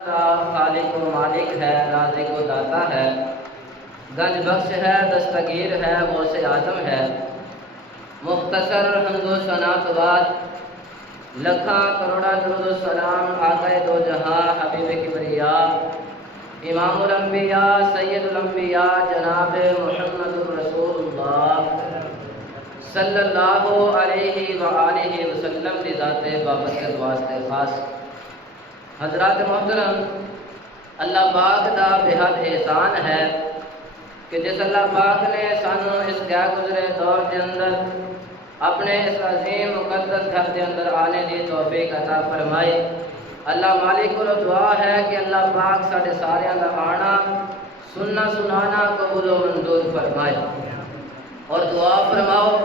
خالق و مالک ہے، رازق و داتا ہے، گنج بخش ہے، دستگیر ہے، غوث اعظم ہے۔ مختصر حمد و ثنا تو بعد لکھاں کروڑا درود و سلام آقائے دو جہاں حبیب کبریا امام الانبیاء سید الانبیاء جناب محمد رسول اللہ صلی اللہ علیہ وآلہ وسلم کی ذات بابرکت واسطے خاص۔ حضرات محترم، اللہ پاک دا بہت احسان ہے کہ جس اللہ پاک نے سانو اس گیا گزرے دور کے اندر اپنے اس عظیم مقدس گھر کے اندر آنے کی توفیق عطا فرمائی۔ اللہ مالک کو دعا ہے کہ اللہ پاک سارے سارے دا آنا سننا سنانا قبول و منظور فرمائے، اور دعا فرماؤ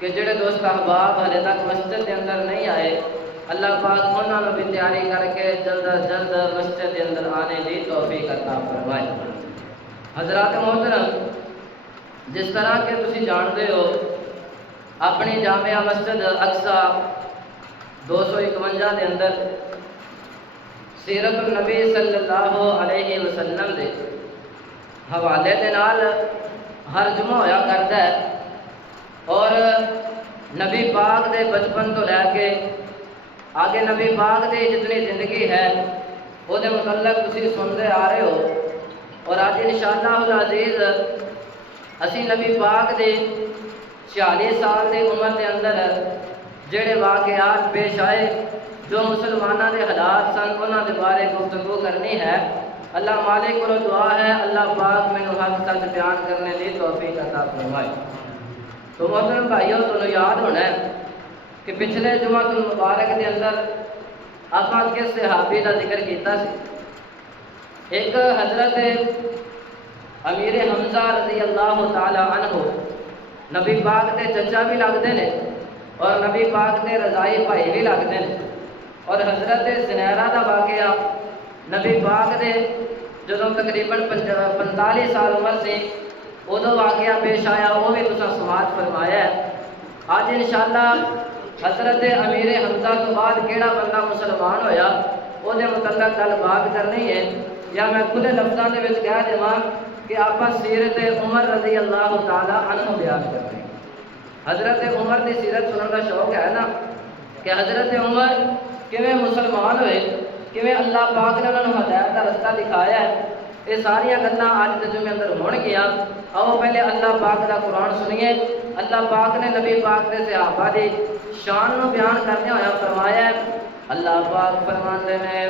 کہ جڑے دوست احباب ہلے تک مسجد کے اندر نہیں آئے، اللہ پاک انہوں نے بھی تیاری کر کے جلد از جلد مسجد کے اندر آنے کی توفیق عطا فرمائے۔ حضرات محترم، جس طرح کہ تسی جانتے ہو اپنی جامعہ مسجد اقصی 251 کے اندر سیرت النبی صلی اللہ علیہ وسلم کے حوالے کے نال ہر جمعہ ہویا کرتا ہے، اور نبی پاک دے بچپن تو لے کے آگے نبی پاک دی جتنی زندگی ہے وہ دے متعلق تسی سنتے آ رہے ہو، اور آج انشاءاللہ العزیز اسی نبی پاک دی 46 سال دی عمر دے اندر جڑے واقعات پیش آئے جو مسلمانوں دے حالات سن انہاں دے بارے گفتگو کرنی ہے۔ اللہ مالک کو دعا ہے اللہ پاک میں حق تک بیان کرنے کی توفیق عطا فرمائے۔ تو محترم بھائیوں، تمہیں یاد ہونا ہے کہ پچھلے جمعہ المبارک کے اندر آپ کس صحابی کا ذکر کیتا سی؟ ایک حضرت امیر حمزہ رضی اللہ تعالی عنہ نبی پاک کے چچا بھی لگتے ہیں اور نبی پاک کے رضائی بھائی بھی لگتے ہیں، اور حضرت زنیرہ کا واقعہ نبی پاک کے جدوں تقریباً 45 سال عمر سے ادو واقعہ پیش آیا، وہ بھی تساں سماعت فرمایا ہے۔ آج انشاءاللہ حضرت امیر حمزہ تو بعد کیڑا بندہ مسلمان ہویا وہ دے متعلق گل بات کرنی ہے، یا میں کھلے لفظوں کے کہہ دوں کہ آپ سیرت عمر رضی اللہ تعالی عنہ بیان کرتے ہیں۔ حضرت عمر کی سیرت سننے کا شوق ہے نا کہ حضرت عمر کیویں مسلمان ہوئے، کیویں اللہ پاک نے انہوں نے ہدایت کا رستہ دکھایا ہے، یہ ساری گلاں آج کے جمعے اندر ہون گیا۔ آؤ پہلے اللہ پاک کا قرآن سنیے۔ اللہ پاک نے نبی پاک کے صحابہ دی شان نو بیان کرنے ہویا فرمایا ہے۔ اللہ پاک فرماتے ہیں،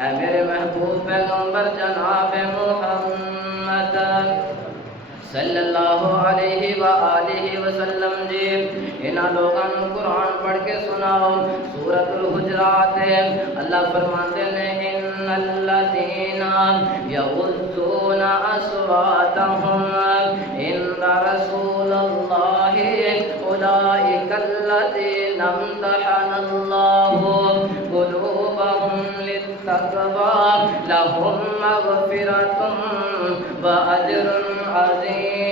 اے میرے محبوب پیغمبر جناب محمد صلی اللہ علیہ وآلہ وسلم جی، انہاں لوگاں نو قرآن پڑھ کے سناؤ۔ سورۃ الحجرات اللہ فرماتے ہیں، ان الذین یغضون اصواتهم عند رسول اللہ اولئک الذین امتحن اللہ قلوبهم للتقوی لهم مغفرۃ واجر عظیم۔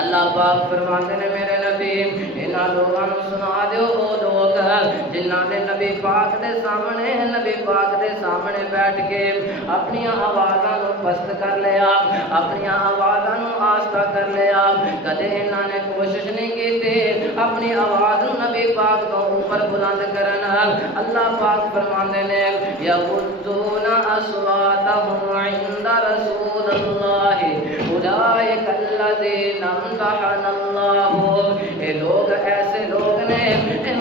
اللہ پاک فرماتے ہیں، میرے نبی انہاں لوگاں نو سنا دیو او لوگ جنہاں نے نبی پاک دے سامنے بیٹھ کے اپنی آوازاں نو پست کر لیا، اپنی آوازاں نو آہستہ کر لیا، کدے انہاں نے کوشش نہیں کی اپنی آواز نبی پاک تو اوپر بلند کرنا۔ اللہ پاک فرماتے ہیں، یغضون اصواتهم عند رسول اللہ اولئک الذین امتحن اللہ۔ یہ لوگ ایسے لوگ نے،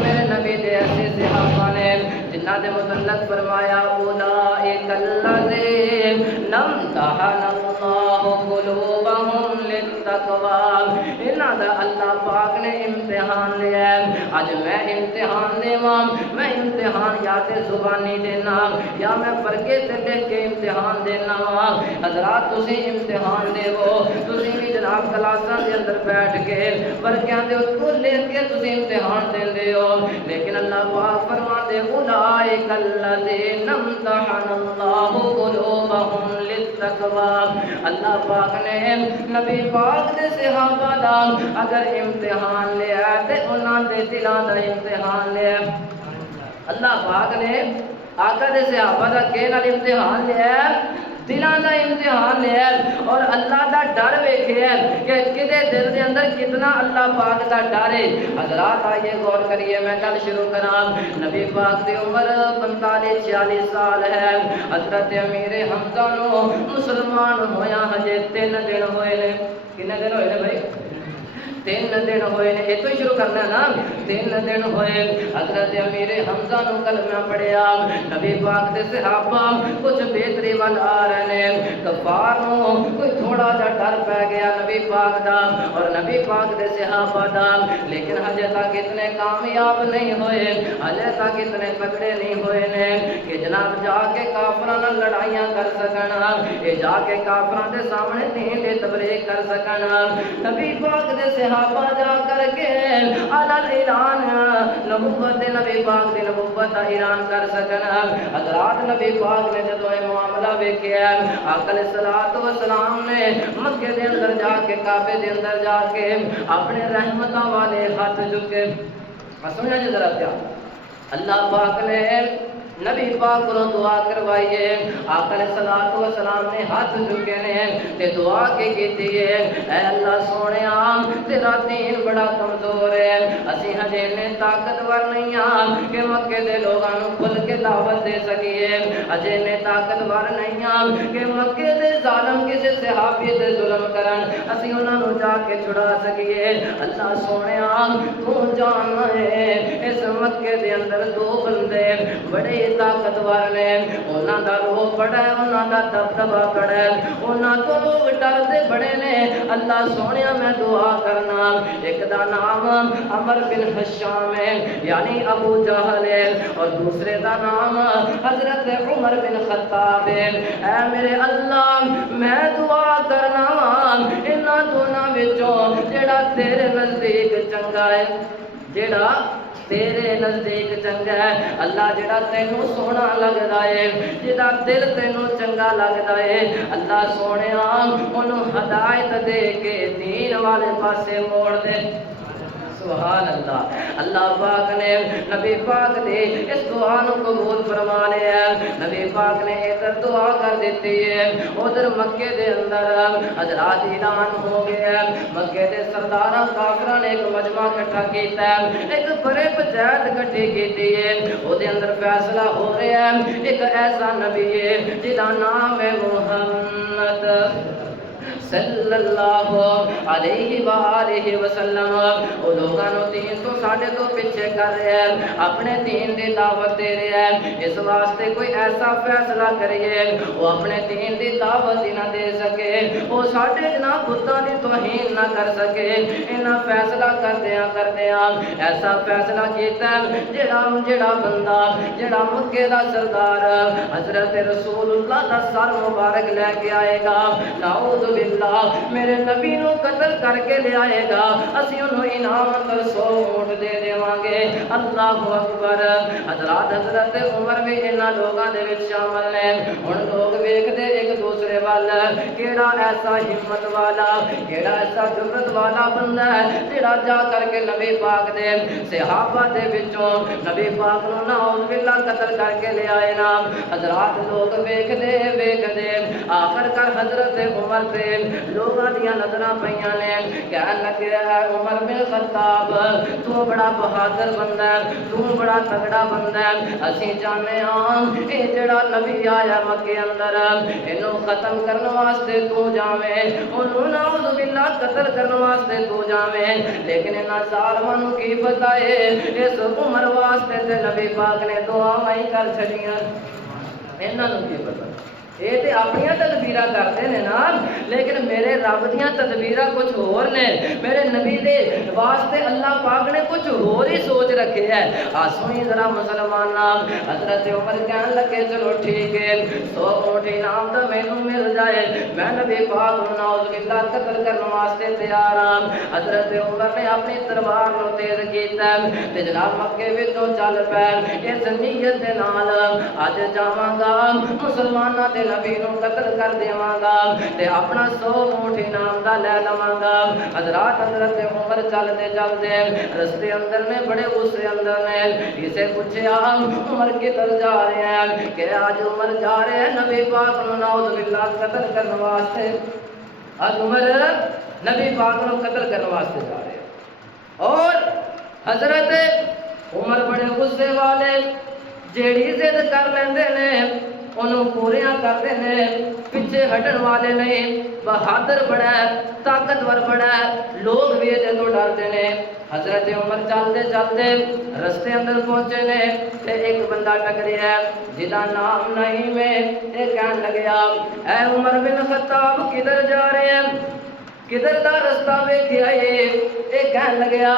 میرے نبی دے ایسے صحابہ نے جنہ دے متعلق فرمایا، اولئک الذین امتحن اللہ قلوبهم للتقوی۔ انہاں دا اللہ پاک نے امتحان لیا ہے۔ آج میں امتحان لیواں، میں امتحان یا تے زبانی دینا یا میں پرگے تے لکھ کے امتحان دینا۔ حضرات تسی امتحان دیو، تسی بھی جناب کلاساں دے اندر بیٹھ کے پرگیاں دے اتوں لکھ کے تسی امتحان دیندے ہو، لیکن اللہ پاک فرماتے اولئک الذین امتحن اللہ قلوبهم للتقوی۔ اللہ پاک نے نبی پاک دے صحابہ دا اگر امتحان لیا تے انہاں دے دلاں دا امتحان لیا۔ اللہ پاک نے آقا دے صحابہ دا کے نال امتحان لیا ہے، دلان دا امتحان لیا ہے، اور اللہ دا ڈر ویکھیا ہے کہ کدے دل دے اندر کتنا اللہ پاک دا ڈر ہے۔ حضرات آئیے غور کریے، میں گل شروع کراں۔ نبی پاک دی عمر 45-46 سال ہے۔ حضرت امیر حمزہ نو مسلمان ہویا ہجے 3 دن ہوئے نے۔ کنے دن ہوئے نے بھائی؟ 3 دن ہوئے نے۔ یہ تو شروع کرنا ہے نا، 3 دن ہوئے حضرت امیر حمزہ نو کلمہ پڑھیا۔ نبی پاک دے صحابہ کچھ بہتری وال آ رہے ہیں، کفار نو کوئی تھوڑا جا ڈر پہ گیا نبی پاک دا اور نبی پاک دے صحابہ دا، لیکن ہجے تک اتنے کامیاب نہیں ہوئے، ہجے تک اتنے تکڑے نہیں ہوئے نے کہ جناب جا کے کافراں نال لڑائیاں کر سکن، یہ جا کے کافراں دے سامنے دین دی تبلیغ کر سکن۔ نبی پاک دے صحابہ جا کر کے اعلان نبوت نبی پاک دی نبوت دا اعلان کر سکن۔ حضرات نبی پاک نے جدوں یہ معاملہ ویکھیا، آقا علیہ الصلوۃ والسلام نے مکے دے اندر جا کے کعبے دے اندر جا کے اپنے رحمتاں والے ہاتھ چکے۔ سنیا جی ذرا کیا اللہ پاک نے نبی پاک کو دعا کروائیے، آقا علیہ الصلوۃ والسلام نے ہاتھ چکے نے تے دعا کی کیتی ہے، اے اللہ سونیا تیرا دین بڑا کمزور ہے، اسی ہجے نے طاقتور نہیں ہاں کہ مکے دے لوگاں نوں کھل کے دعوت دے سکیے، اجے نے طاقتور نہیں ہاں کہ مکے دے ظالم کسے صحابی تے ظلم کرن اسی انہاں نوں جا کے چھڑا سکیے۔ اللہ سونیا تو جاننا ہے اس مکے دے اندر 2 بندے بڑے طاقتور نے، انہاں دا روح بڑا ہے، انہاں دا دبدبا بڑا ہے، انہاں تو لوگ ڈردے بڑے نے۔ اللہ سونیا میں دعا کرنا، ایک دا نام عمر بن حشام ہے یعنی ابو جہل ہے، اور دوسرے دا نام حضرت عمر بن خطاب ہے۔ اے میرے اللہ میں دعا کرنا انہاں دونوں وچوں جڑا تیرے نزدیک چنگا ہے، جڑا تیرے نزدیک چنگا ہے اللہ، جڑا تینوں سونا لگدا ہے، جڑا دل تینوں چنگا لگدا ہے اللہ سونیا انہوں ہدایت دے کے دین والے پاسے موڑ دے۔ سبحان اللہ۔ اللہ پاک نے نبی پاک دے اس دعا نو قبول فرما لیا، نبی پاک نے ادھر دعا کر دیتی ہے، ادھر مکے دے اندر حضرات اعلان ہو گیا، مکے دے سرداراں کافراں نے ایک مجمع اکٹھا کیتا ہے، ایک بڑے پنچایت اکٹھی کیتی ہے، اودے اندر فیصلہ ہو رہا ہے ایک ایسا نبی ہے جدا نام ہے محمد صلی اللہ علیہ وآلہ وسلم۔ وہ لوگوں دین تو ساڈے تو پیچھے کر رہے ہیں، اپنے دین دی دعوت دے رہے ہیں، اس واسطے کوئی ایسا فیصلہ کریے وہ اپنے دین دی دعوت ہی نہ دے سکے، وہ ساڈے جناب بتاں دی توہین نہ کر سکے۔ انہاں فیصلہ کردیاں ایسا فیصلہ کیتا جڑا بندہ جڑا مکے دا سردار حضرت رسول اللہ دا سر مبارک لے کے آئے گا، نعوذ باللہ میرے نبی نو قتل کر کے لے آئے گا، اسی انہوں انعام اندر 100 اونٹ دے دیواں گے۔ اللہ اکبر۔ حضرات حضرت عمر بھی انہاں لوگاں دے وچ شامل نے۔ ہن لوگ ویکھدے ایک دوسرے وال کیڑا ایسا ہمت والا کیڑا ایسا جرت والا بندہ ہے جڑا جا کر کے نبی پاک دے صحابہ دے وچوں نبی پاک نو نعوذ باللہ قتل کر کے لے آئے نا۔ حضرات لوگ ویکھدے آخر کر حضرت عمر تے لوگاں دیاں نظراں پیاں نے، کہن لگے عمر بن خطاب تو بڑا بہادر بندہ ہے، تو بڑا تگڑا بندہ ہے، اسی چاہنے ہاں اے جڑا نبی آیا مکے اندر اینو ختم کرنے واسطے تو جاویں، انہوں نعوذ باللہ قتل کرنے واسطے تو جاویں، لیکن انہاں ظالماں نوں کی پتہ ہے اس عمر واسطے تے نبی پاک نے دعاواں ہی کر چھڑیاں، انہاں نوں کی پتہ یہ تو اپنی تدبیراں کرتے ہیں نا، لیکن میرے رب دیاں تدبیراں کچھ اور نے، میرے نبی دے واسطے اللہ پاک نے کچھ اور ہی سوچ رکھے ہے۔ آسویں ذرا مسلمان حضرت عمر کہنے لگے چلو ٹھیک ہے 100 اونٹ انعام تو مینوں مل جائے، میں نبی پاک نوں نعوذ باللہ قتل کرنے واسطے تیار ہاں۔ حضرت عمر نے اپنی تلوار نوں تیز کیتا تے جناب مکے وچوں چل پے، اس نیت دے نال اج جاواں گا مسلماناں دے نبی نو قتل کر دیواں گا تے اپنا 100 اونٹ انعام دا لے لواں گا۔ حضرات حضرت عمر چلتے چلتے رستے اندر نے بڑے غصے اندر نے اسے پوچھا عمر کدھر جا رہے ہیں؟ کہ آج عمر جا رہے ہیں نبی پاک نو نعوذ باللہ قتل کرنے واسطے۔ آج عمر نبی پاک نو قتل کرنے واسطے جا رہے ہیں۔ اور حضرت عمر بڑے غصے والے جیڑی ضد کر لیندے نے انہوں پوریاں کرتے ہیں، پیچھے ہٹن والے نہیں، بہادر بڑا ہے، طاقتور بڑا ہے، لوگ بھی یہ تو ڈرتے ہیں۔ حضرت عمر چلتے چلتے رستے اندر پہنچے نے تے ایک بندہ ٹکریا ہے جدا نام نہیں میں تے کہن لگیا اے عمر بن خطاب کدھر جا رہے ہیں؟ کدھر دا رستہ ویکھیا یہ کہن لگیا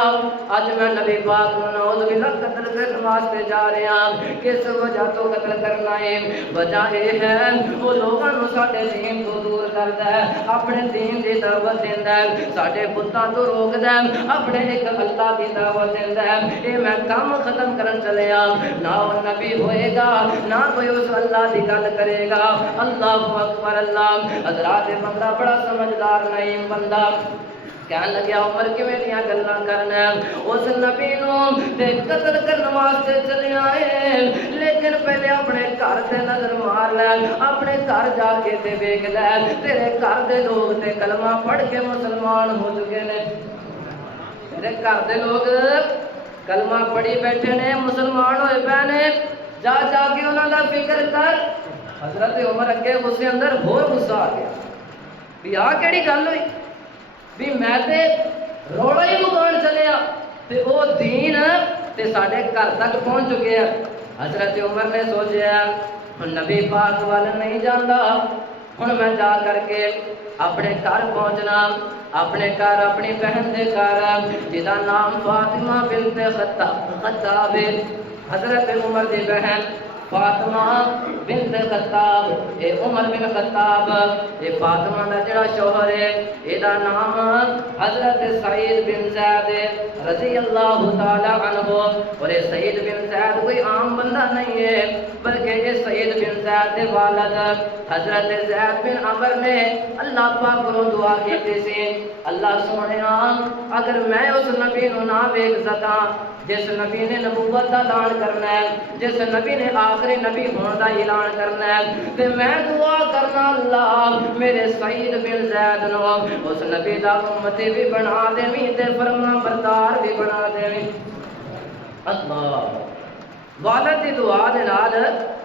اج میں نبی پاک نو نعوذ باللہ قتل کرنے واسطے جا رہا ہوں۔ کس وجہ تو قتل کرنا ہے؟ وجہ یہ ہے وہ لوگوں نو ساڈے دین تو دور کردا ہے، اپنے دین دی دعوت دیندا ہے، ساڈے بتاں تو روکدا ہے، اپنے ایک اللہ دی دعوت دیندا ہے۔ اے میں کام ختم کرن چلیا، نہ وہ نبی ہوئے گا نہ کوئی اس اللہ دی گل کرے گا۔ اللہ اکبر اللہ۔ حضرات بندہ بڑا سمجھدار نہیں بندہ کہن لگیا عمر کیویں دیاں گلاں کرنا اس نبی نو تے قتل کرنے واسطے چلیا ہے، لیکن پہلے اپنے گھر تے نظر مار لے، اپنے گھر جا کے تے ویکھ لے تیرے گھر دے لوگ تے کلمہ پڑھ کے مسلمان ہو چکے نے، تیرے گھر دے لوگ کلمہ پڑھی بیٹھے نے، مسلمان ہوئے پے نے، جا جا کے انہاں دا فکر کر۔ حضرت عمر اگے غصے اندر ہور غصہ آ گیا بھی آ کیڑی گل ہوئی بھی میں تے روڑا ہی مکان چلیا تے او دین تے ساڈے گھر تک پہنچ چکے ہیں۔ حضرت عمر نے سوچیا ہن نبی پاک وال نہیں جاندا، ہن میں جا کر کے اپنے گھر پہنچنا، اپنے گھر اپنی بہن دے گھر جدا نام فاطمہ بنت خطاب، حضرت عمر دی بہن فاطمہ بنت خطاب، اے عمر بن خطاب، اے فاطمہ دا جڑا شوہر ہے اے دا نام حضرت سعید بن زید رضی اللہ تعالی عنہ۔ اور اے سعید بن زید کوئی عام بندہ نہیں ہے بلکہ اے سعید بن زید دے والد حضرت زید بن عمر نے اللہ پاک کو دعا کیتی سی اللہ سونیا اگر میں اس نبی نو نہ ویکھ سکاں جس نبی نے نبوت کا اعلان کرنا ہے، جس نبی نے آخری نبی ہونے کا اعلان کرنا ہے، تے میں دعا کرنا اللہ میرے سعید بن زید نو اس نبی دا امتی بھی بنا دیویں تے فرما بردار بھی بنا دیویں۔ اللہ والد دی دعا دے نال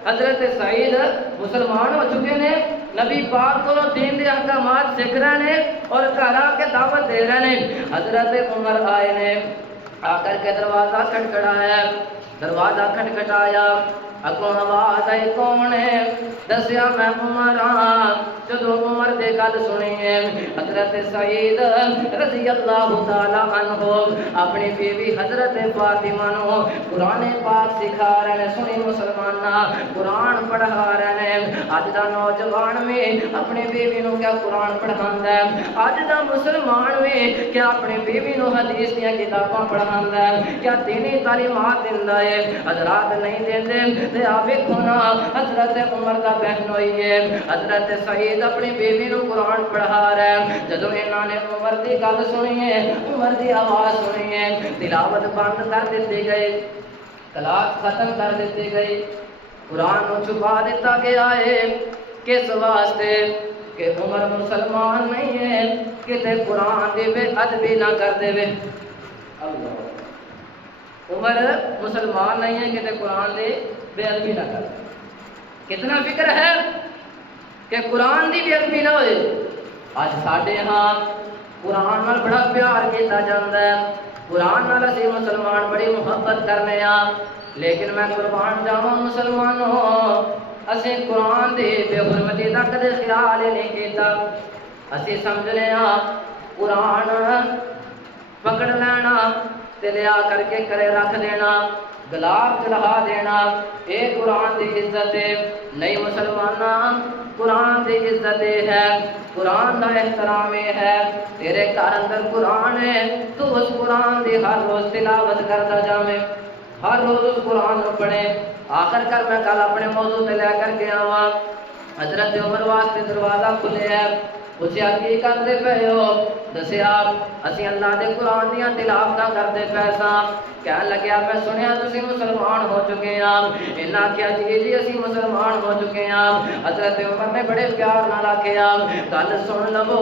حضرت سعید مسلمان ہو چکے نے، نبی پاک کو دین دے احکامات سکھ رہے ہیں اور گھر آ کے دعوت دے رہے ہیں۔ حضرت عمر آئے نے، آ کر کے دروازہ کھٹکھٹایا، دروازہ کھٹکھٹایا، اگوں آواز آئی کون ہے؟ دسیا میں عمر ہاں۔ جدو عمر دے گل سنی ہے حضرت سعید رضی اللہ تعالی عنہ اپنی بیوی حضرت فاطمہ نو قرآن پاک سکھا رہے ہیں، سنی مسلمانہ قرآن پڑھا رہے ہیں۔ اج دا نوجوان میں اپنی بیوی نو کیا قرآن پڑھاندا ہے، اج دا مسلمان میں کیا اپنی بیوی نو حدیث دیاں کتاباں پڑھاندا ہے، کیا دینی تعلیمات دیندا ہے؟ حضرات نہیں دیندے تے آ ویکھو نا حضرت عمر دا بہن ہوئی ہے، حضرت سعید اپنی بیوی نو قرآن پڑھا رہا ہے۔ جدو انہاں نے عمر دی گل سنی ہے، عمر دی آواز سنی ہے، تلاوت بند کر دیتی گئی، طلاق ختم کر دیتی گئی، قرآن نو چھپا دیتا گیا ہے۔ کس واسطے؟ کہ عمر مسلمان نہیں ہے کہ قرآن دی بے ادبی نہ کر دے۔ اللہ عمر مسلمان نہیں ہے کہ قرآن دی بے ادبی نہ کر دے۔ کتنا فکر ہے کہ قرآن دی بے ادبی نہ ہوئے۔ آج ساڈے ہاں قرآن نال بڑا پیار کیتا جاندا ہے، قرآن نال اسی مسلمان بڑی محبت کرنے ہاں، لیکن میں قربان جاواں مسلمانوں اسی قرآن دی بے حرمتی دا کدے خیال ہی نہیں کیتا۔ اسی سمجھنے ہاں قرآن پکڑ لینا تے لیا کر کے کرے رکھ دینا، گلاب چڑھا دینا، اے قرآن دی عزت ہے۔ نہیں مسلمانہ قرآن دی عزت ہے، قرآن دا احترام ہے۔ تیرے گھر اندر قرآن ہے تو اس قرآن دی ہر روز تلاوت کرتا جاویں، ہر روز اس قرآن کو پڑھے۔ آخر کر میں کل اپنے موضوع تے لے کر کے آواں حضرت عمر واسطے دروازہ کھلے ہے، پوچھا کی کرتے پے ہو؟ دسیا اسی اللہ دے قرآن دیاں تلاوتاں کرتے پے ساں۔ کہن لگیا میں سنیا تسی مسلمان ہو چکے ہیں۔ انہاں آکھیا جی اسی مسلمان ہو چکے ہیں۔ حضرت عمر نے بڑے پیار نال آکھیا گل سن لو،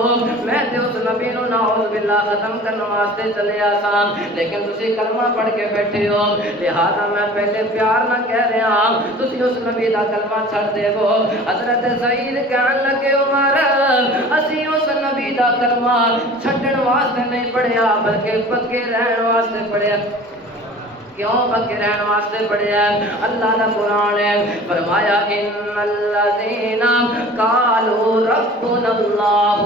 میں تے اس نبی نو نعوذ باللہ ختم کرنے واسطے چلیا ساں، لیکن تسی کلمہ پڑھ کے بیٹھے ہو، لہذا میں پہلے پیار نہ کہہ رہا تسی اس نبی دا کلمہ چھڑ دے گو۔ حضرت سعید کہن لگے عمر اسی اس نبی دا کلمہ چھڈن واسطے نہیں پڑھیا بلکہ پکے رہن واسطے پڑھیا۔ کیوں پکے رہن واسطے پڑھیا؟ اللہ دا قرآن ہے، فرمایا ان الذین قالوا ربنا اللہ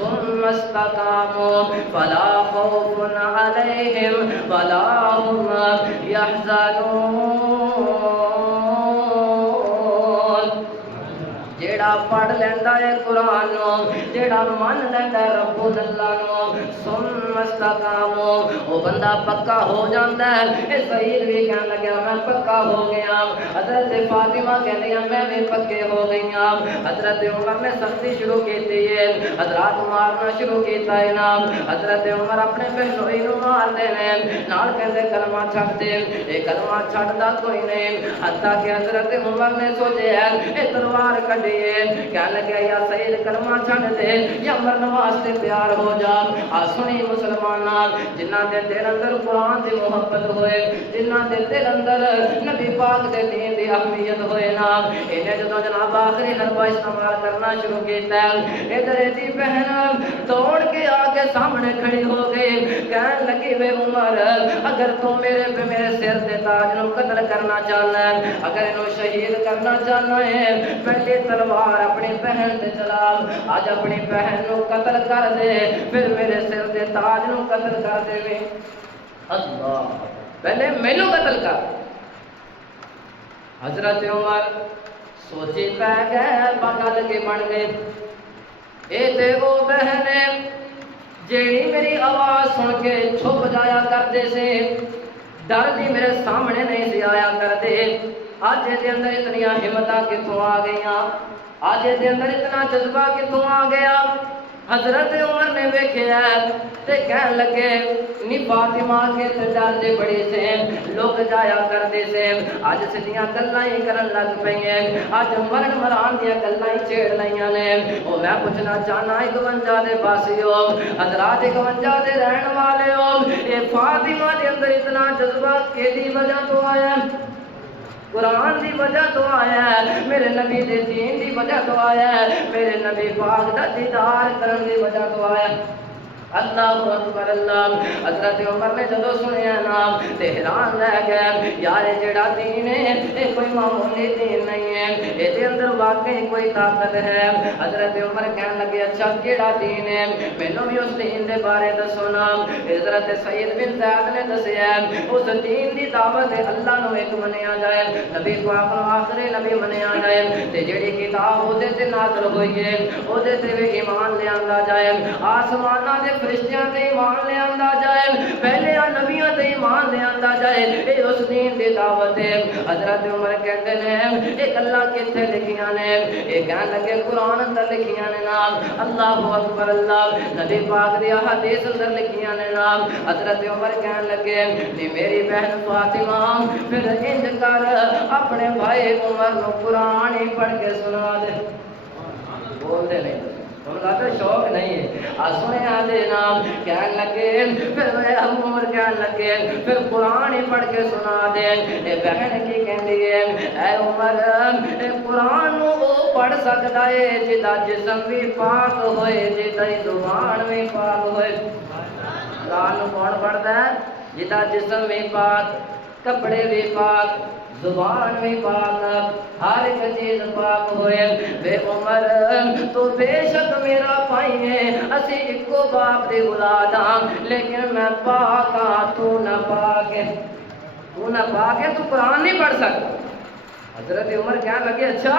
ثم استقاموا فلا خوف علیہم ولا هم يحزنون۔ جیڑا پڑھ لیندا ہے قرآن نو، جیڑا من لیندا ہے رب اللہ نو، ثم استقاموا، وہ بندہ پکا ہو جاندا ہے۔ اے سعید بھی کہن لگا میں پکا ہو گیا۔ حضرت فاطمہ کہندی میں بھی پکے ہو گئی ہوں۔ حضرت عمر نے سختی شروع کی ہے، حضرات مارنا شروع کیتا ہے نا۔ حضرت عمر اپنے بہنوئی نو مار دے نے، نال کہندے کلمہ چھڈ دے، اے کلمہ چھڈدا کوئی نہیں، حتیٰ کہ حضرت عمر نے سوچیا اے تلوار کڈی کہنے لگا یا سعید کلمہ چھڈ دے یا مرن واسطے تیار ہو جا۔ آ سنی مسلماناں جنہاں دے دل اندر قرآن دی محبت ہوئے، جنہاں دے دل اندر نبی پاک دے دین دی اہمیت ہوئے نا، انہیں جدوں جناب آخری ضربہ استعمال کرنا شروع کیتا ہے، ادھر دی بہن دوڑ کے آگے سامنے کھڑی ہو گئی، کہنے لگی وے عمر اگر تو میرے سر دے تاج نو قتل کرنا چاہنا ہے، اگر انہوں شہید کرنا چاہنا ہے، پہلے تلوار اپنی بہن تے چلا، آج اپنی بہن نو قتل کر دے، پھر میرے سر دے تاج نو قتل کر دے وے۔ اللہ پہلے مینوں قتل کر۔ حضرت عمر سوچی پہ گئے پگل کے بن گئے، اے تے او بہن جیڑی میری آواز سن کے چھپ جایا کرتے سے، ڈر دی میرے سامنے نہیں سی آیا کرتے، آج دے اندر اتنی ہمتاں کتوں آ گئیاں، آج دے اندر اتنا جذبہ کتوں آ گیا۔ حضرت عمر نے ویکھیا تے کہن لگے نی فاطمہ کے تے ڈر دے بڑی سے لوگ جایا کرتے سے، اج سدیاں گلاں ہی کرن لگ پئیاں، اج مرن مران دیاں گلاں ہی چھیڑ لئیاں نے۔ او میں پوچھنا چاہنا 51 دے پاسیو حضرات 51 دے رہن والے ہو، اے فاطمہ دے اندر اتنا جذبہ کیڑی وجہ تو آیا؟ قرآن دی وجہ تو آیا ہے، میرے نبی دے دین دی وجہ تو آیا ہے، میرے نبی پاک دا دیدار کرن دی وجہ تو آیا ہے۔ اللہ اکبر اللہ۔ حضرت عمر نے جدو سنیا نام تے حیران رہ گئے، یار جڑا دین ہے یہ کوئی معمولی دین نہیں ہے، یہ اندر واقعی کوئی طاقت ہے۔ حضرت عمر کہنے لگے اچھا کیڑا دین ہے، مینوں بھی اس دین دے بارے دسو نا۔ حضرت سید بن زید نے دسیا اس دین دی دعوت ہے اللہ نو ایک منیا جائے، نبی پاک نو آخری نبی منیا جائے، تے جڑی کتاب او دے تے نازل ہوئی ہے او دے تے بھی ایمان لے آندا جائے، آسماناں دے فرشتیاں تے ایمان لے آندا جائے، پہلے نبیاں تے ایمان لے آندا جائے، اے اس دین دی دعوت ہے۔ حضرت عمر کہتے ہیں اے گلاں کتھے لکھیاں نے؟ اے کہن لگے قرآن اندر لکھیاں نے نام، اللہ اکبر اللہ، نبی پاک دی احادیث اندر لکھیاں نے نام۔ حضرت عمر کہن لگے جی میری بہن فاطمہ پھر انج کر اپنے بھائی عمر نو قرآن ہی پڑھ کے سنا دے۔ بول دے نہیں ہم کا شوق نہیں ہے، سنے آدھے نام کہن لگے، پھر ہم عمر کہن لگے پھر قرآن ہی پڑھ کے سنا دے۔ اے بہن کی کہندی ہے اے عمر اے قرآن وہ پڑھ سکتا ہے جدا جسم بھی پاک ہوئے، جدا زبان بھی پاک ہوئے۔ قرآن کون پڑھتا ہے؟ جدا جسم بھی پاک، کپڑے بھی پاک، زبان بھی پاک، ہر ایک چیز پاک ہوئے۔ بے عمر تو بے شک میرا بھائی ہے، اسی اکو باپ دی اولاد ہاں، لیکن میں پاک ہاں تو نہ پاک ہے، تو نہ پاک ہے، تو قرآن نہیں پڑھ سکتا۔ حضرت عمر کہنے لگے اچھا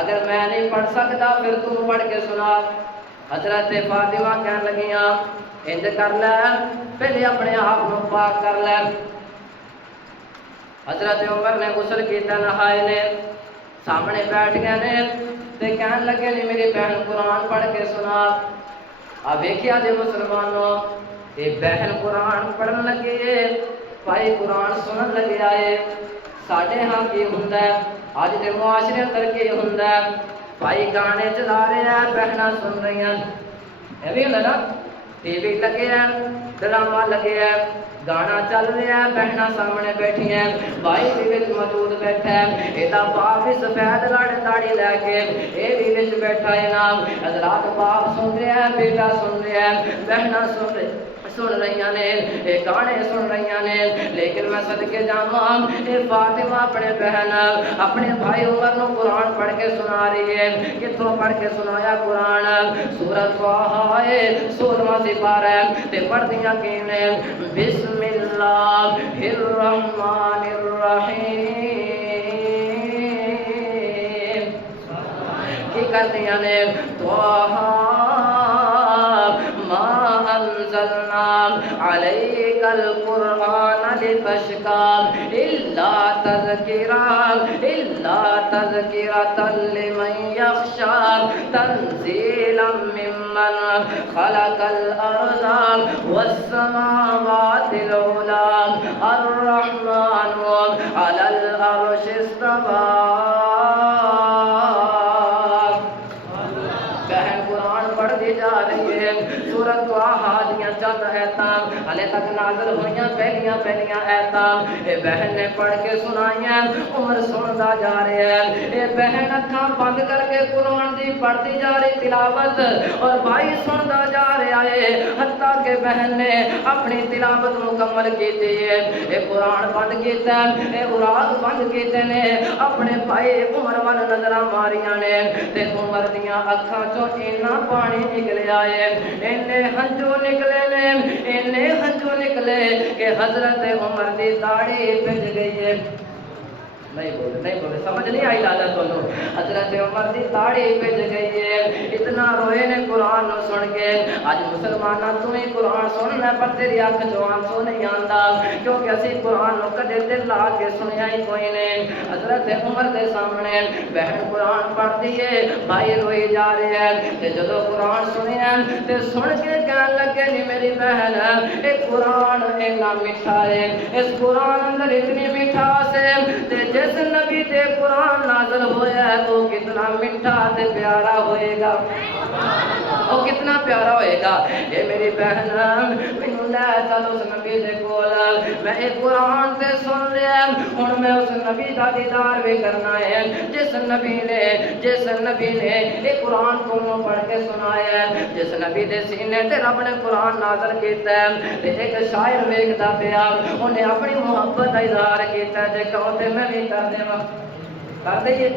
اگر میں نہیں پڑھ سکتا پھر تو پڑھ کے سنا۔ حضرت فاطمہ کہنے لگیاں انج کر لے پہلے اپنے آپ کو پاک کر لے۔ حضرت عمر نے غسل کیتا، نہائے نے، سامنے بیٹھ گئے نے، تے کہن لگے نہیں میری بہن قرآن پڑھ کے سنا. اب ویکھیا جے مسلمانوں یہ بہن قرآن پڑھن لگی ہے بھائی قرآن سنن لگے آئے. ساڈے ہاں کی ہوندا ہے اج دے معاشرے اندر کی ہوندا ہے بھائی گانے چلا رہے ہیں بہناں سن رہی ہیں. یہ بھی ہوندا نا ٹی وی لگے ہیں ڈرامہ لگے ہیں گانا چل رہا ہے بہناں سامنے بیٹھی ہیں بھائی بھی وچ موجود بیٹھا ہے یہ باپ بھی سفید داڑھی لے کے یہ بھی وچ بیٹھا ہے نا. حضرات باپ سن رہا ہے بیٹا سن رہا ہے بہناں سن رہی نے یہ گانے سن رہی نے. لیکن میں صدقے جاواں یہ فاطمہ اپنے بہن اپنے بھائی عمر نو قرآن پڑھ کے سنا رہی ہے. کتوں پڑھ کے سنایا قرآن سورۃ طٰہٰ 16واں سپارہ تے پڑھدیاں کیویں بسم اللہ الرحمن الرحیم. کی کردیاں نے طٰہٰ ما انزلنا علیک القرآن لتشقى الا تذکرۃ لمن یخشی تنزیلا ممن خلق الارض والسماوات العلی الرحمن علی العرش استوی. جا رہی ہے سورۃ طٰہٰ دیاں چند آیتاں ہلے تک نازل ہوئیاں پہلیاں آیتاں اے بہن نے پڑھ کے سنائیاں عمر سندا جا رہا ہے. اے بہن اکھاں بند کر کے قرآن دی پڑھتی جا رہی تلاوت اور بھائی سندا جا رہا ہے حتیٰ کہ بہن نے اپنی تلاوت مکمل کیتی ہے. اے قرآن بند کیتا ہے اے اوراق بند کیتے نے اپنے بھائی عمر وال نظراں ماریاں نے تے عمر دیاں اکھاں چوں اینا پانی نکلے آئے اینے ہنجو نکلے کہ حضرت عمر دی داڑھی بھج گئی ہے. نہیں بولے سمجھ نہیں آئی لالا تھانوں. حضرت عمر دی داڑھی بھج گئی ہے. اتنا روئے نے قرآن نو سن کے. اج مسلماناں تو ہی قرآن سننا پر تیری اکھ چوں آنسو نہیں آندا کیونکہ اسی قرآن نو کدے دل لا کے سنیا ہی کوئی نہیں. حضرت عمر دے سامنے بہن قرآن پڑھدی ہے بھائی روئی جا رہے ہیں تے جدوں قرآن سنیا تے سن کے کہن لگے نہیں میری بہن اے قرآن اتنا میٹھا ہے اس قرآن اندر اتنی میٹھاس ہے تے جس نبی تے قرآن نازل ہویا ہے وہ کتنا میٹھا تے پیارا ہوئے گا. وہ کتنا پیارا ہوئے گا. اے میری بہن مینوں لے چل اس نبی دے کول میں ایک قرآن تے سن لیا ہن میں اس نبی دا دیدار بھی کرنا ہے جس نبی نے یہ قرآن کو پڑھ کے سنایا ہے جس نبی دے سینے تے رب نے قرآن نازل کیتا ہے. تے ایک شاعر ویکھدا پیا انہیں اپنی محبت دا اظہار کیتا جے کہو تے میں بھی کر دئیے.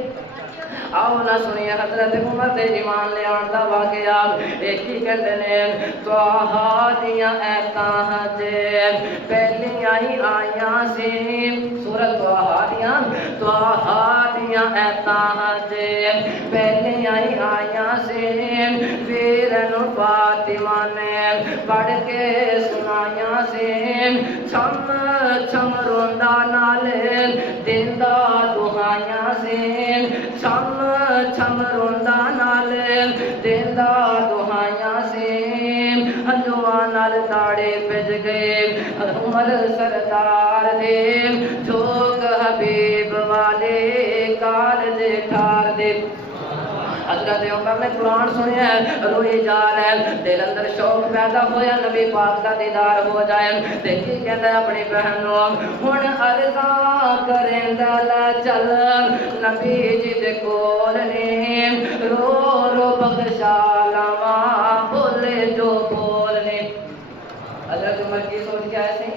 آؤ نہ سنیے حضرت عمر دے ایمان لے آن دا واقعہ. ایک ہی کہندے نے طٰہٰ دیاں آیتاں جے پہلیاں ہی آیاں سی سورۃ طٰہٰ دیاں آیتاں جے پہلیاں ہی آیاں سی پھر نو فاطمہ نے پڑھ کے سنایاں سی. چھم روندا نال دیندا دعائیاں سی چھم روندا نال دیندا دعائیاں سی ہنجواں نال داڑے بھج گئے عمر سردار دے جھوک حبیب والے کالج ٹھار دے. حضرت عمر نے قرآن سنیا روئی جا رہا ہے دل اندر شوق پیدا ہویا نبی پاک کا دیدار ہو جائے. دیکھی کہتا ہے اپنی بہنوں ہن عرضاں کریندا لے چل نبی جی دے کول نے رو بخشا لاواں بولے جو بولنے. حضرت عمر کی سوچ کے آئے سی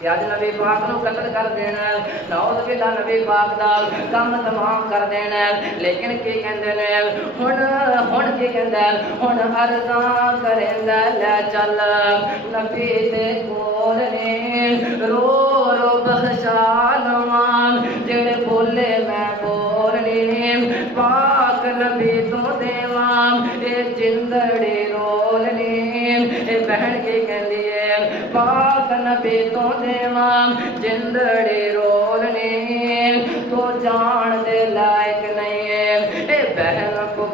کہ آج نبی پاک نو قتل کر دینا ہے نعوذ باللہ نبی پاک دا کم تمام کر دینا ہے. لیکن کی کہندے نے ہن کی کہندا ہے ہن عرضاں کریندا لے چل نبی دے کول نے رو بخشا لواں جڑے بولے میں بولنے پاک نبی تو دیواں اے جندڑی رولنے. اے بہن کی کہندی ہے پاک نبی تو دیواں جندڑی رولنے تو جان دے لائق نہیں ہے. اے بہن کو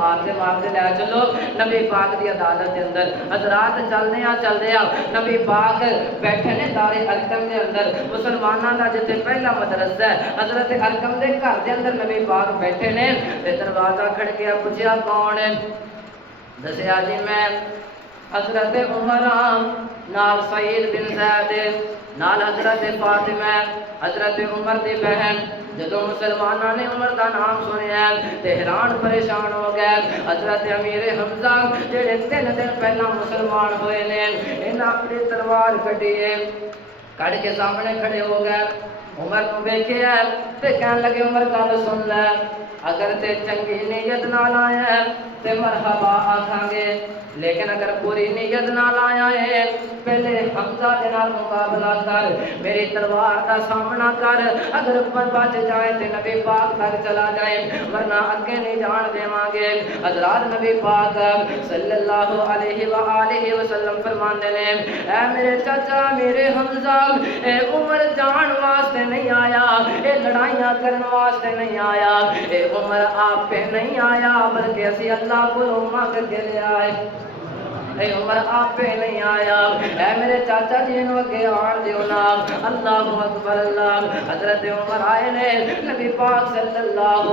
مارتے مارتے لے چلو نبی پاک دی عدالت دے اندر۔ حضرات چلدے آ نبی پاک بیٹھے نے دار ارقم دے اندر، مسلماناں دا جتے پہلا مدرسہ ہے حضرت ارقم دے گھر دے اندر نبی پاک بیٹھے نے تے دروازہ کھڑکیا، پوچھیا کون ہے؟ دسیا جی میں حضرت عمر نال سعید بن زید نال حضرت فاطمہ حضرت عمر دی بہن۔ جدو مسلمانوں نے عمر دا نام سنیا تے حیران پریشان ہو گئے۔ حضرت امیر حمزہ جڑے 3 دن پہلا مسلمان ہوئے نے انہاں اپنی تلوار کڈ کے سامنے کھڑے ہو گئے۔ عمر کو ویکھیا تے کہن لگے عمر گل سن لے، اگر تے چنگی نیت نال آیا ہے تے مرحبا آکھاں گے، لیکن اگر بری نیت نال آیا ہے پہلے حمزہ دے نال مقابلہ کر، میری تلوار دا سامنا کر، اگر بچ جائے تے نبی پاک تک چلا جائے ورنہ اگے نہیں جان دیواں گے۔ حضرات نبی پاک صلی اللہ علیہ وآلہ وسلم فرماندے نے اے میرے چاچا میرے حمزہ، اے عمر جان واسطے نہیں آیا، اے لڑائیاں کرن واسطے نہیں آیا، اے عمر آپ پہ نہیں آیا بلکہ اسی اللہ کو مانگ کے لے آئے۔ اے عمر آپ پہ نہیں آیا، اے میرے چاچا جی انہوں اگے آن دیو نا، اللہ اکبر اللہ۔ حضرت عمر آئے نے نبی پاک صلی اللہ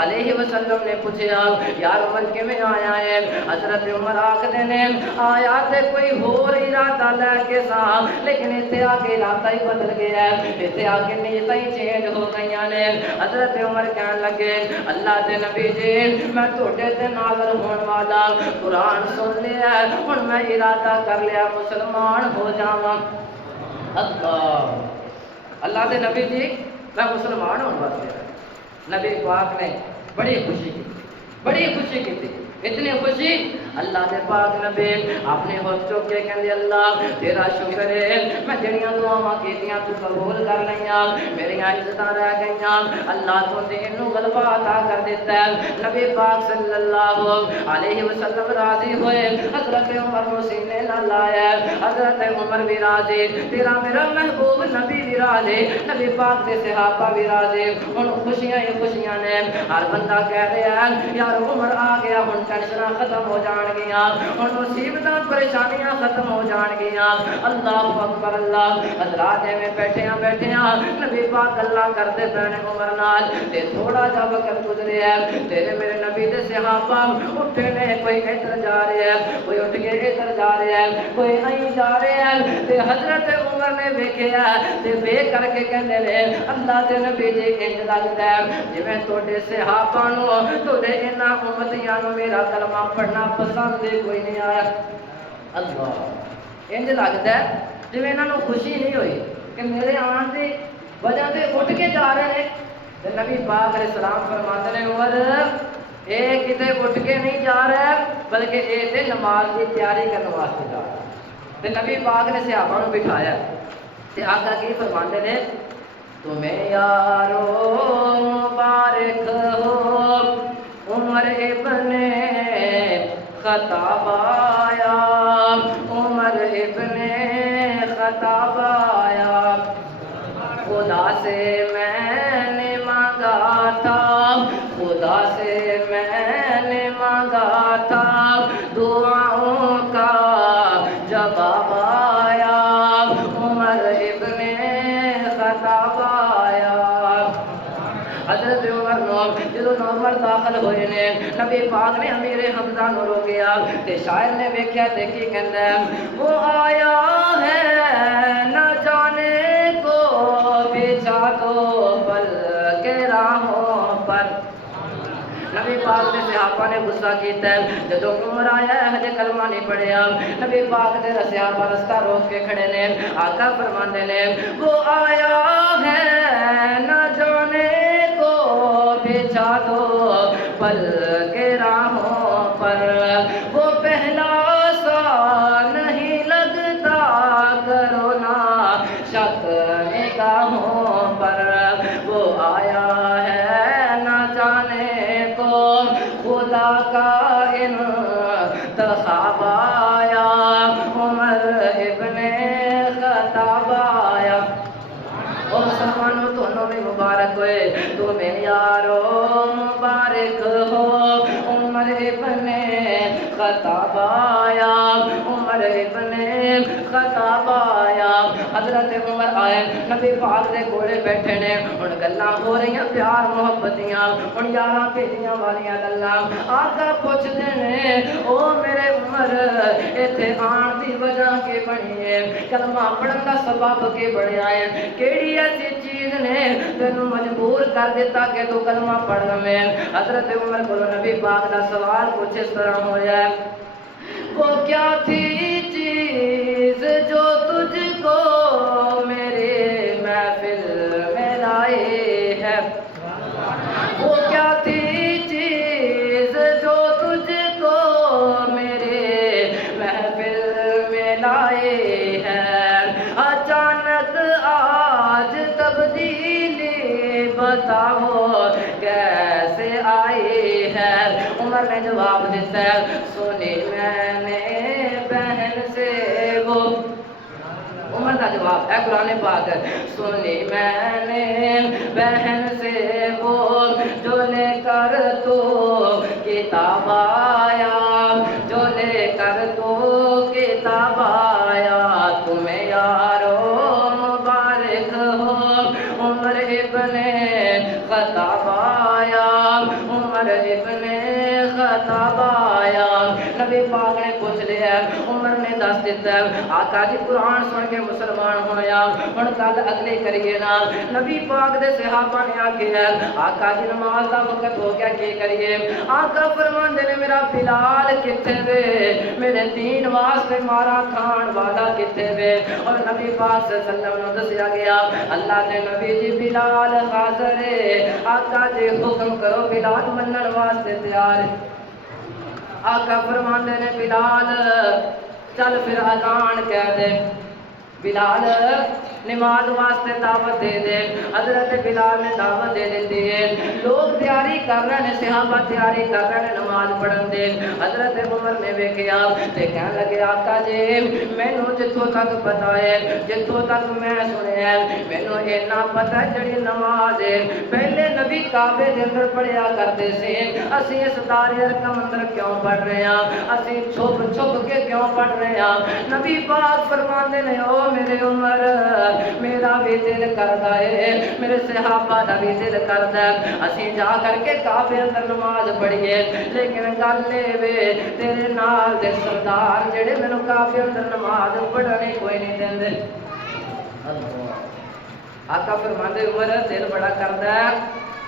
علیہ وسلم نے پوچھا یار عمر کیویں آیا ہے؟ حضرت عمر آکھدے نے آیا تے کوئی ہور ارادہ لے کے سا، لیکن ایتھے آ کے ارادہ ہی بدل گیا ہے، ایتھے آ کے نیتاں ہی چینج ہو گئیاں نے۔ حضرت عمر کہن لگے اللہ دے نبی جی میں تہاڈے تے نازل ہون والا قرآن سن لیا ہے، ہن میں ارادہ کر لیا مسلمان ہو جاواں۔ اللہ دے نبی جی میں مسلمان ہونے واسطے نبی پاک نے بڑی خوشی کی اتنی خوشی اللہ دے پاک نبی اپنے ہاتھ چوک کے کہندے اللہ تیرا شکر ہے میں جڑیاں دعاواں کیتیاں تو قبول کر لیاں، میری عزتاں رہ گئیاں، اللہ تو دین نو غلبہ عطا کر دیتا ہے۔ نبی پاک صلی اللہ علیہ وسلم راضی ہوئے، حضرت عمر کو سینے نال لایا، حضرت عمر بھی راضی، تیرا میرا محبوب نبی بھی راضی، نبی پاک دے صحابہ بھی راضی، ہن خوشیاں ہی خوشیاں نے۔ ہر بندہ کہہ رہا ہے یار عمر آ گیا، ہن ٹینشناں ختم ہو جان گیاں، ہن مصیبتاں پریشانیاں ختم ہو جان گیاں۔ اللہ اکبر اللہ۔ حضرات میں بیٹھیاں نبی پاک اللہ کرتے پہنے عمر نال تے تھوڑا جا وقت گزرے ہے، تیرے میرے نبی دے صحابہ اٹھے نے، کوئی ادھر جا رہے ہیں، کوئی اٹھ کے ادھر جا رہے ہیں، کوئی અહીં جا رہے ہیں تے حضرت عمر نے ویکھیا تے ویکھ کر کے کہندے نے اللہ دے نبی جی انج لگدا ہے جویں تواڈے صحابہ نو تواڈے انہاں امتیاں نو میرا کلمہ پڑھنا پسند کوئی نہیں آیا۔ اللہ انج لگتا ہے جویں انہاں نو خوشی نہیں ہوئی کہ میرے آن دی وجہ سے اٹھ کے جا رہے ہیں، تے نبی پاک علیہ السلام فرماتے ہیں عمر اے کتے اٹھ کے نہیں جا رہا بلکہ اے تے نماز کی تیاری کرنے واسطے جا رہا ہے۔ تے نبی پاک نے صحابہ نو بٹھایا تے آقا کی فرماتے ہیں تمہیں یارو مبارک ہو عمر ابن خطاب آیا، عمر ابن خطاب آیا، خدا سے میں نے مانگا تھا، خدا سے میں نے مانگا تھا، دعاؤں کا جواب آیا، عمر ابن خطاب آیا۔ حضرت عمر جدو عمر داخل ہوئے نے نبی پاک نے امیر حمزہ نو روکیا تے شاعر نے ویکھیا تے کی کہندا ہے وہ آیا ہے نہ جانے کو بچھا دو پل کے راہوں پر۔ نبی پاک نے صحابہ نے غصہ کیتا ہے جدو عمر آیا ہے ہجے کلمہ نہیں پڑھیا، نبی پاک نے صحابہ رستہ روک کے کھڑے نے، آقا فرماندے نے وہ آیا ہے نہ جانے کو بچھا دو پل کے راہوں پر، وہ پہلا سا نہیں لگتا کرو نا شک نگاہوں پر، وہ آیا ہے نہ جانے کو خدا کا انتخاب آیا، عمر ابن خطاب آیا۔ اور مسلمانوں دونوں بھی مبارک ہوئے، تمہیں یارو مبارک ہو عمر عمر آئے نبی پاک دے کولے بیٹھے نے ہن گلاں ہو رہیاں پیار محبت دیاں ہن یاراں بھیجیاں والیاں گلاں آقا پوچھدے نے او میرے عمر ایتھے آن دی وجہ کی بنی ہے کلمہ پڑھن دا سبب کی بنیا ہے کیڑی ایسی چیز نے تینوں مجبور کر دیتا کہ تو کلمہ پڑھ لویں حضرت عمر کو نبی پاک دا سوال کچھ اس طرح ہویا ہے وہ کیا تھی چیز جو تجھ کو میرے محفل میں لائے ہے وہ کیا تھی چیز جو تجھ کو میرے محفل میں لائے ہے اچانک آج تبدیلی بتاؤ کیسے آئی ہے عمر نے جواب دیتا ہے سنی میں نے بہن سے وہ عمر کا جواب ہے قرآن پاک سنی میں نے بہن سے وہ جو لے کر تو کتاب آیا جو لے کر تو کتاب آیا تمہیں یارو مبارک ہو عمر ابن خطاب آیا عمر ابن خطاب آیا نبی پاک نے پوچھ لیا عمر نے دس دیتا ہے آقا جی قرآن سن کے مسلمان ہویا ہن گل اگلی کریے نا نبی پاک دے صحابہ نے آکھیا آقا جی نماز دا وقت ہو گیا کی کریے آقا فرماندے نے میرا بلال کتے وے میرے دین واسطے مارا کھان والا کتے وے اور نبی پاک صلی اللہ علیہ وسلم نے دسیا گیا اللہ دے نبی جی بلال حاضر ہے آقا جی حکم کرو بلال منن واسطے تیار ہے آقا فرماندے نے بلال چل پھر اذان کہہ دے بلال نماز واسطے دعوت دے دے حضرت بلال نے دعوت دے دیتی ہے لوگ تیاری کر رہے ہیں صحابہ تیاری کر رہے ہیں نماز پڑھن دے حضرت عمر نے ویکھیا تے کہن لگے آقا جی مینوں جتھوں تک پتہ ہے جتھوں تک میں سنیا مینوں اینا پتہ جڑی نماز ہے پہلے نبی کعبے دے اندر پڑھیا کرتے سے اسی اس دار ارقم اندر کیوں پڑھ رہے ہیں اسی چھپ چھپ کے کیوں پڑھ رہے ہیں نبی پاک فرماندے نے او میرے عمر میرا بھی دل کرتا ہے میرے صحابہ دا بھی دل کرتا ہے اسی جا کر کے کعبے اندر نماز پڑھیے لیکن گل وے تیرے نال دے سردار جڑے مینوں کعبے اندر نماز پڑھنے کوئی نہیں دیندے آقا فرماندے عمر دل بڑا کرتا ہے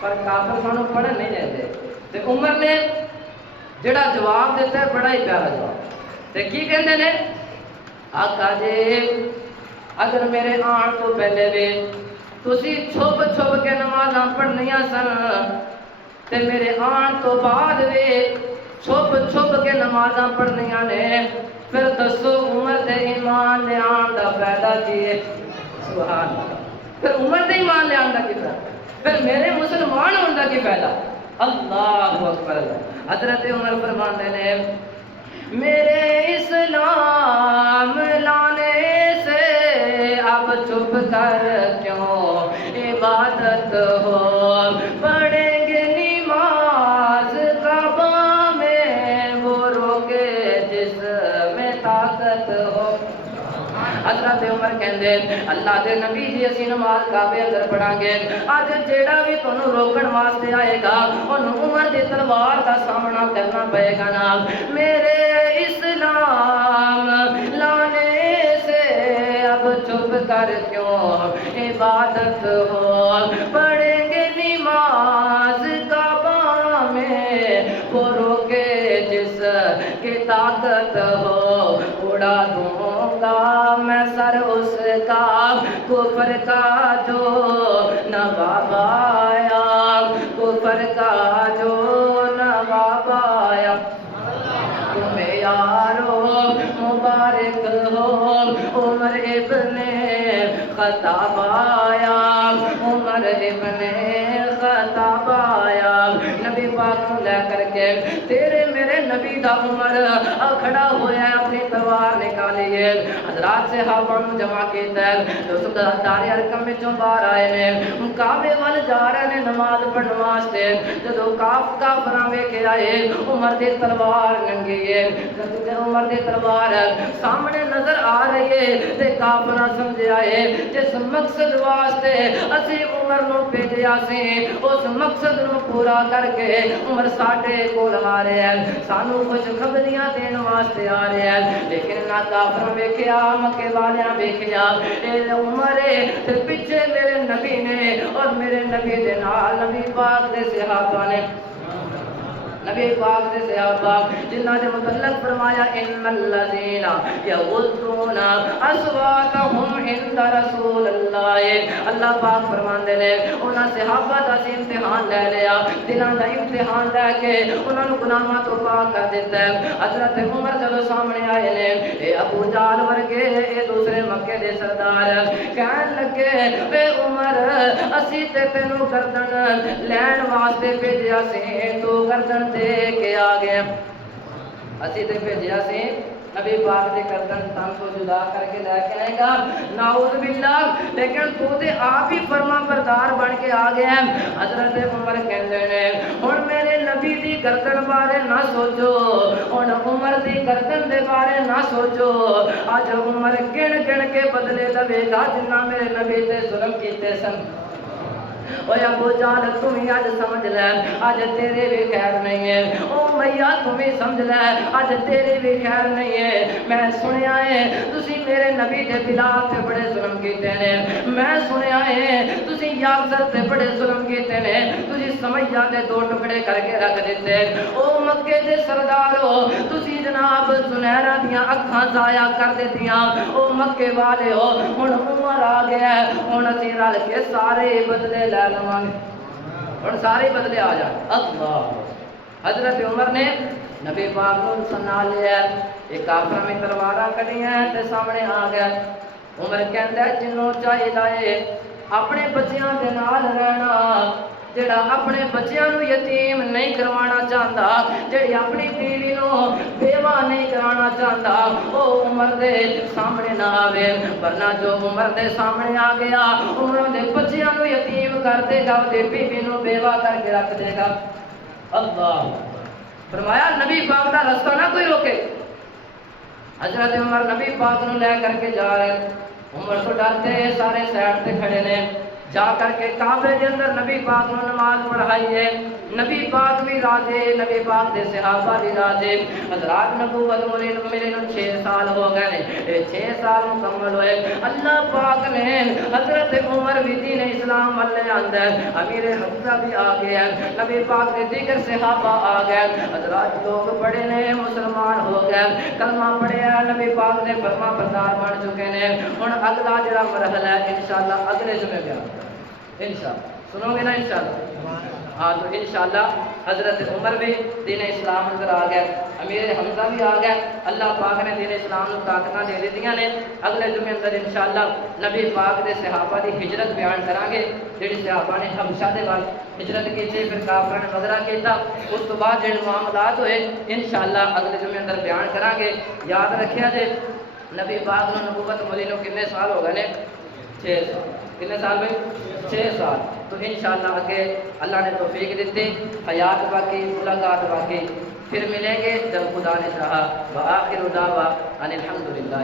پر کافر سانوں پڑھن نہیں دیندے تے عمر نے جڑا جواب دیتا ہے بڑا ہی پیارا جواب تے کی کہندے نے آقا جی اگر میرے آن تو پہلے بھی تسی چھپ چھپ کے نمازاں پڑھنیاں سن تے میرے آن تو بعد بھی چھپ چھپ کے نمازاں پڑھنیاں نے پھر دسو عمر دے ایمان لے آن دا فائدہ کی ہے سبحان اللہ پھر عمر دے ایمان لے آن دا کی فائدہ پھر میرے مسلمان ہون دا کی فائدہ اللہ اکبر حضرت عمر فرماندے نے میرے اسلام لانے سے اب چھپ کر کیوں عبادت ہو پڑھیں گے نماز کعبہ میں وہ روکے جس میں طاقت ہو حضرت عمر کہندے اللہ دے نبی جی اسی نماز کعبے اندر پڑھاں گے اج جیڑا بھی تانوں روکن واسطے آئے گا اونوں عمر دی تلوار دا سامنا کرنا پئے گا نا میرے اسلام لانے سے اب چھپ کر کیوں عبادت ہو پڑھیں گے نماز کعبہ میں وہ روکے جس کی طاقت ہو اڑا دوں گا میں سر اس کا کفر کا جو نواب آیا کفر کا جو نواب آیا تمہیں یارو مبارک ہو عمر ابن خطاب آیا عمر ابن خطاب آیا نبی پاک کو لے کر کے تیرے میرے نبی دا عمر کھڑا ہویا ہے اپنی تلوار نکالی ہے حضرات صحابہ نو جمع کیتا ہے جو دار ارقم وچوں باہر آئے نے کعبے وال جا رہے نے نماز پڑھن واسطے جدوں کافراں ویکھے آئے عمر دی تلوار ننگی ہے جدوں عمر دی تلوار سامنے نظر آ رہی ہے تے کافراں سمجھیا ہے جس مقصد واسطے اسی عمر نو بھیجیا سی اس مقصد نو پورا کر کے عمر ساڈے کول آ رہا ہے سانو کچھ خبریاں دین واسطے آ رہا ہے لیکن نہ کافر ویکھیا مکے والیاں ویکھیا اے عمر تے پیچھے میرے نبی نے اور میرے نبی دے نال نبی پاک دے صحابہ نے نبی پاک دے صحابہ جنہاں دے متعلق فرمایا ان الذین یغضون اصواتهم عند رسول اللہ اللہ پاک فرماندے نے انہاں صحابہ دا امتحان لے لیا دلاں دا امتحان لے کے انہاں نوں گناہاں تو پاک کر دیتا ہے حضرت عمر جب سامنے آئے نے اے ابو جہل ورگے اے دوسرے مکے دے سردار کہن لگے اے عمر اسی تے تینوں گردن لین واسطے بھیجیا سی تو گردن دے کے آ گئے اسی تے بھیجیا سی نبی پاک دے گردن تن کو جدا کر کے لے کے آئے گا نعوذ باللہ لیکن تو تے آپ ہی فرما بردار بن کے آ گیا حضرت عمر کہندے نے ہن میرے نبی دی گردن بارے نہ سوچو ہن عمر دی گردن دے بارے نہ سوچو اج عمر گن گن کے بدلے دے گا جنہ میرے نبی تے ظلم کیتے سن او ابو جہل تم ہی اج سمجھ لے اج تیرے بھی خیر نہیں ہے او میاں تم ہی سمجھ لے اج تیرے بھی خیر نہیں ہے میں سنیا ہے تسی میرے نبی دے بلال تے بڑے ظلم کیتے نے میں سنیا ہے تسی یاسر تے بڑے ظلم کیتے نے تسی سمیہ دے دو ٹکڑے کر کے رکھ دیتے او مکے دے سردارو تسی جناب سنہرا دیاں اکھاں ضائع کر دیتیاں او مکے والے ہو ہن عمر آ گیا ہن اسی رل کے سارے بدلے لے لواں اور سارے بدلے آ جائیں اللہ حضرت عمر نے نبی پاک کو سنا لیا ایک کافر میں تلواراں کٹیاں تے سامنے آ گیا عمر کہندا ہے جنوں چاہیے اپنے بچیاں دے نال رہنا جڑا اپنے بچیاں نو یتیم نہیں کروانا چاہتا جڑی اپنی بیوی نو بیوہ نہیں کرانا چاہتا وہ عمر دے سامنے نہ آوے ورنہ جو عمر دے سامنے آ گیا عمر دے بچیاں نو یتیم کر دے گا دے بیوی نو بیوہ کر کے رکھ دے گا اللہ فرمایا نبی پاک دا رستہ نہ کوئی روکے حضرت عمر نبی پاک نو لے کر کے جا رہے عمر تو ڈرتے سارے سائڈ تے کھڑے نے جا کر کے کعبے کے اندر نبی پاک نے نماز پڑھائی ہے نبی پاک بھی راضی نبی پاک دے صحابہ بھی راضی حضرات نبوت میرے 6 سال ہو گئے نے 6 سال مکمل ہوئے اللہ پاک نے حضرت عمر بھی دین اسلام والے آندا ہے امیر حمزہ بھی آ گیا نبی پاک کے دیگر صحابہ آ گئے حضرات لوگ بڑے نے مسلمان ہو گئے کلمہ پڑھیا نبی پاک نے فرما بردار بن چکے نے ہن اگلا جڑا مرحلہ ہے انشاءاللہ اگلے جمعے بیان انشاءاللہ سنو گے نا انشاءاللہ ہاں تو انشاءاللہ حضرت عمر بھی دین اسلام اندر آ گیا امیر حمزہ بھی آ گیا اللہ پاک نے دین اسلام کو طاقتاں دے دیتیاں نے اگلے جمعے اندر انشاءاللہ نبی پاک دے صحابہ دی ہجرت بیان کران گے جڑی صحابہ نے حبشہ دے بعد ہجرت کیتی پھر کافراں نے غزوہ کیتا اس تو بعد جڑے معاملات ہوئے انشاءاللہ اگلے جمعے اندر بیان کران گے یاد رکھیا جے نبی پاک نو نبوت ملی نو کتنے سال ہو گئے نے 6 سال کتنے سال بھائی 6 سال تو انشاءاللہ آگے اللہ نے توفیق دیتی حیات باقی ملاقات باقی پھر ملیں گے جب خدا نے چاہا وآخر دعوا ان الحمدللہ